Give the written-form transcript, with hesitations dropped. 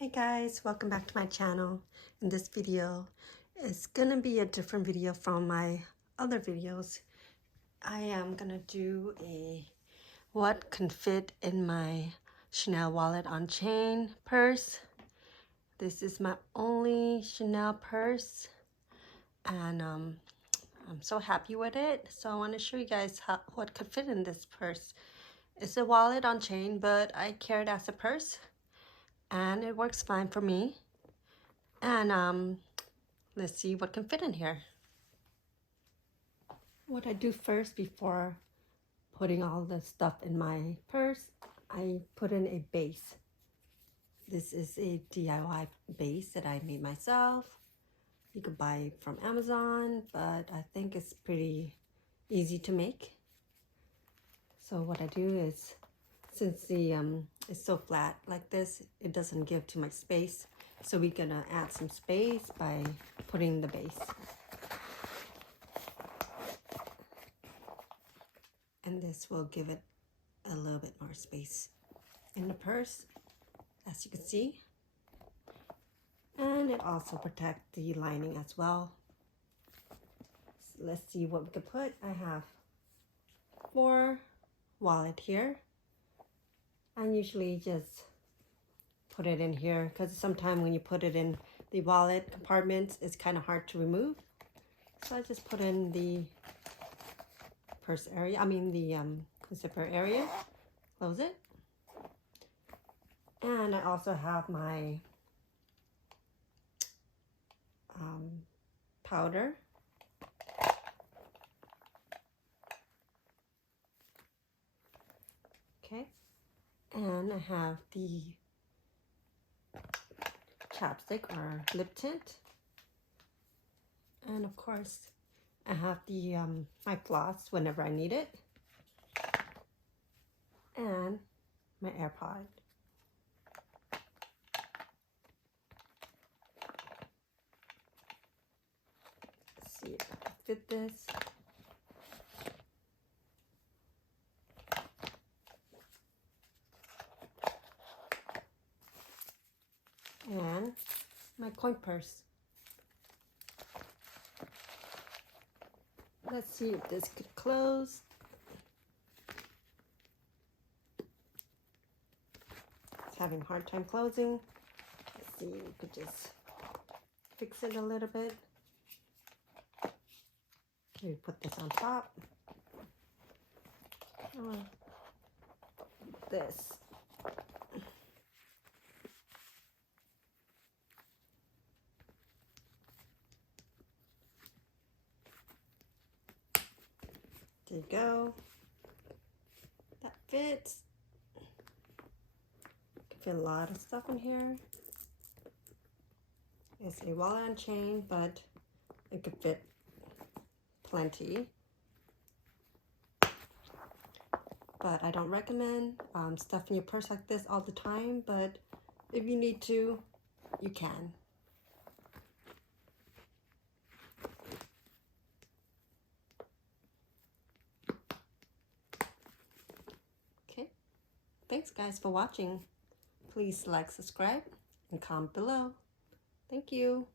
Hey guys, welcome back to my channel. In this video, it's gonna be a different video from my other videos. I am gonna do a what can fit in my Chanel wallet on chain purse. This is my only Chanel purse and I'm so happy with it. So I want to show you guys what could fit in this purse. It's a wallet on chain, but I carry it as a purse and it works fine for me. And let's see what can fit in here. What I do first before putting all the stuff in my purse, I put in a base. This is a DIY base that I made myself. You could buy it from Amazon, but I think it's pretty easy to make. So what I do is, since the it's so flat like this, it doesn't give too much space. So we're gonna add some space by putting the base. And this will give it a little bit more space in the purse, as you can see. And it also protects the lining as well. So let's see what we could put. I have 4 wallet here. I usually just put it in here because sometimes when you put it in the wallet compartments, it's kind of hard to remove. So I just put in the purse area, the zipper area, close it. And I also have my powder. Okay, and I have the chapstick or lip tint, and of course I have the my floss whenever I need it, and my AirPod. Let's see if I can fit this. And my coin purse. Let's see if this could close. It's having a hard time closing. Let's see, we could just fix it a little bit. Maybe put this on top. This. There you go. That fits. Can fit a lot of stuff in here. It's a wallet on chain, but it could fit plenty. But I don't recommend stuffing your purse like this all the time, but if you need to, you can. Okay, thanks guys for watching. Please like, subscribe, and comment below. Thank you.